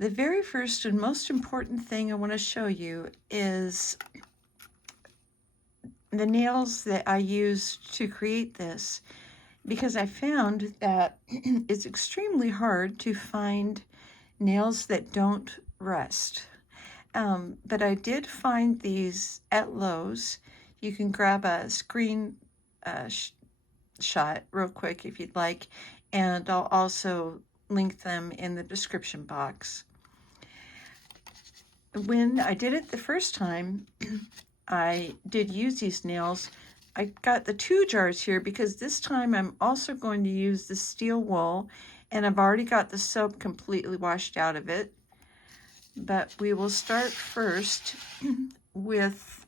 The very first and most important thing I want to show you is the nails that I used to create this, because I found that it's extremely hard to find nails that don't rust. But I did find these at Lowe's. You can grab a screen shot real quick if you'd like, and I'll also link them in the description box. When I did it the first time, I did use these nails. I got the 2 jars here because this time I'm also going to use the steel wool, and I've already got the soap completely washed out of it. But we will start first with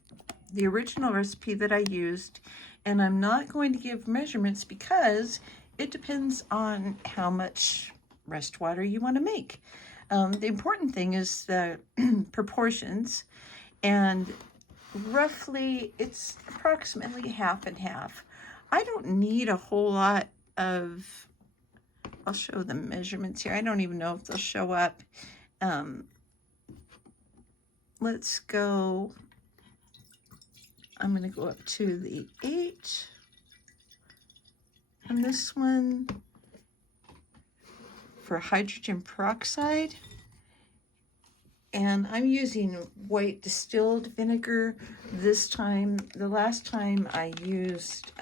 the original recipe that I used, and I'm not going to give measurements because it depends on how much rest water you want to make. The important thing is the proportions, and roughly it's approximately half and half. I don't need a whole lot of, I'll show the measurements here. I don't even know if they'll show up. Let's go, I'm going to go up to the 8 on this one for hydrogen peroxide. And I'm using white distilled vinegar this time. The last time I used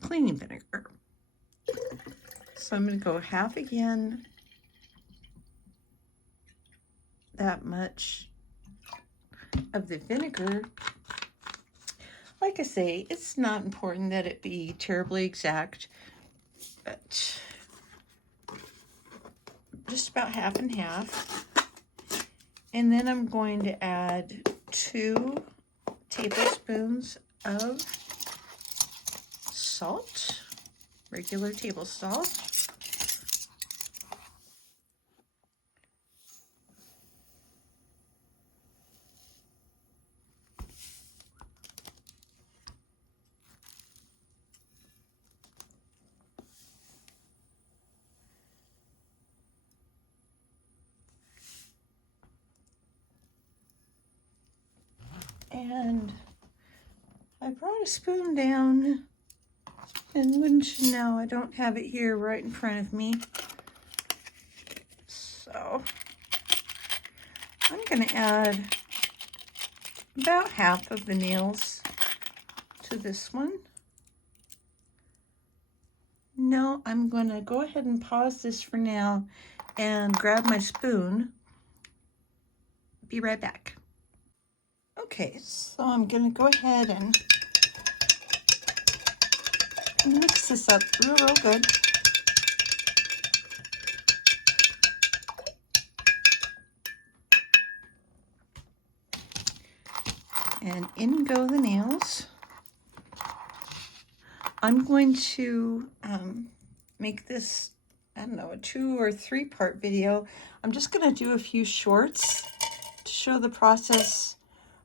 cleaning vinegar. So I'm going to go half again. That much of the vinegar. Like I say, it's not important that it be terribly exact, but just about half and half. And then I'm going to add 2 tablespoons of salt, regular table salt. And I brought a spoon down, and wouldn't you know, I don't have it here right in front of me. So I'm going to add about half of the nails to this one. No, I'm going to go ahead and pause this for now and grab my spoon. Be right back. Okay, so I'm going to go ahead and mix this up real good. And in go the nails. I'm going to make this, I don't know, a 2 or 3 part video. I'm just going to do a few shorts to show the process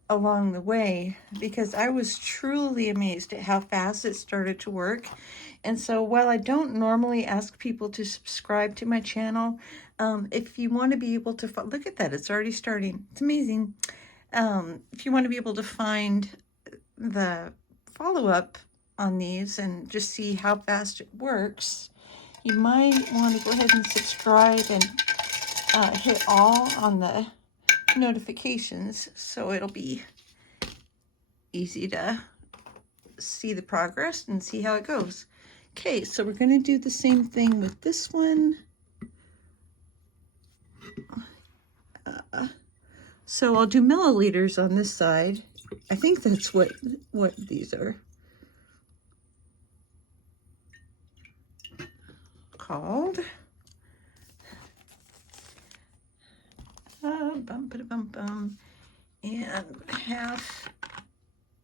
along the way, because I was truly amazed at how fast it started to work. And so while I don't normally ask people to subscribe to my channel, if you want to be able to, look at that, it's already starting. It's amazing. If you want to be able to find the follow-up on these and just see how fast it works, you might want to go ahead and subscribe and hit all on the notifications, so it'll be easy to see the progress and see how it goes. Okay, so we're going to do the same thing with this one. So I'll do milliliters on this side. I think that's what these are called. Bum. And half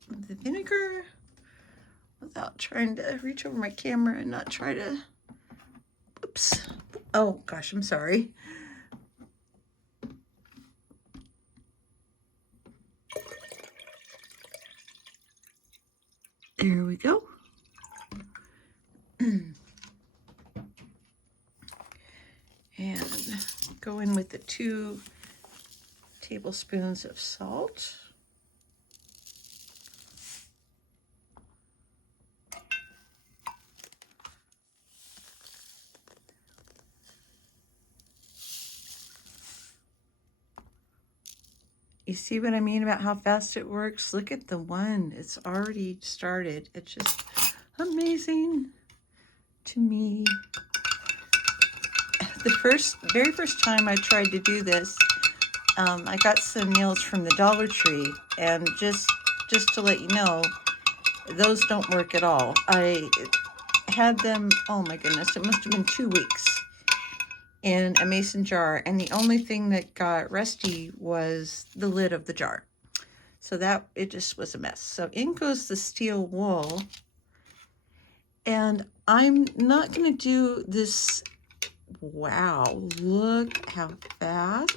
of the vinegar, without trying to reach over my camera and not try to, oops. Oh gosh, I'm sorry. There we go. And go in with the 2 tablespoons of salt. You see what I mean about how fast it works? Look at the one. It's already started. It's just amazing to me. The very first time I tried to do this, I got some nails from the Dollar Tree, and just to let you know, those don't work at all. I had them, oh my goodness, it must have been 2 weeks in a mason jar, and the only thing that got rusty was the lid of the jar. So that, it just was a mess. So in goes the steel wool, and I'm not going to do this. Wow, look how fast.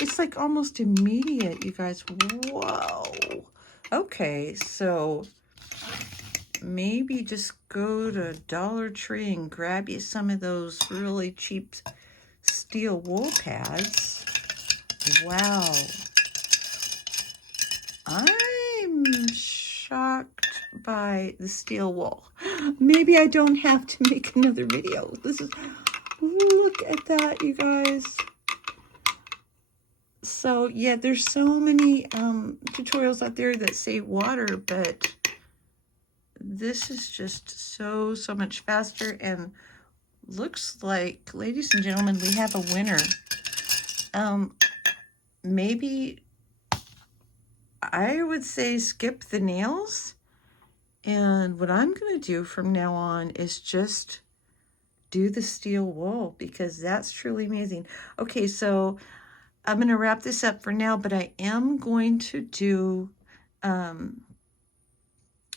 It's like almost immediate, you guys. Whoa. Okay, so maybe just go to Dollar Tree and grab you some of those really cheap steel wool pads. Wow. I'm shocked by the steel wool. Maybe I don't have to make another video. Look at that, you guys. So yeah, there's so many tutorials out there that save water, but this is just so much faster, and looks like, ladies and gentlemen, we have a winner. Maybe I would say skip the nails, and what I'm going to do from now on is just do the steel wool, because that's truly amazing. Okay, so I'm going to wrap this up for now, but I am going to do a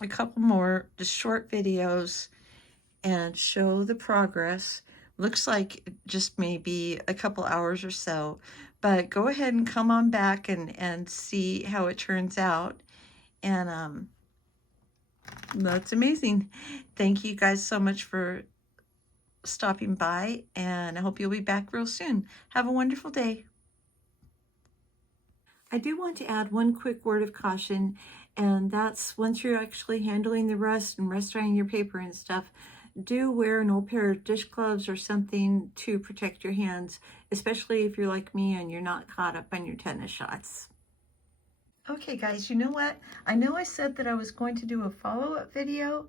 couple more just short videos and show the progress. Looks like just maybe a couple hours or so, but go ahead and come on back and see how it turns out. And that's amazing. Thank you guys so much for stopping by, and I hope you'll be back real soon. Have a wonderful day. I do want to add one quick word of caution, and that's once you're actually handling the rust and rust drying your paper and stuff, do wear an old pair of dish gloves or something to protect your hands, especially if you're like me and you're not caught up on your tennis shots. Okay guys, you know what? I know I said that I was going to do a follow-up video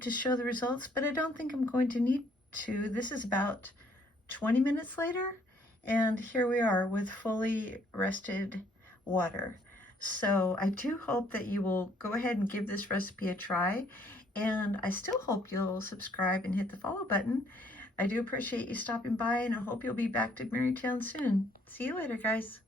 to show the results, but I don't think I'm going to need to. This is about 20 minutes later, and here we are with fully rested water. So I do hope that you will go ahead and give this recipe a try, and I still hope you'll subscribe and hit the follow button. I do appreciate you stopping by, and I hope you'll be back to Marytown soon. See you later, guys.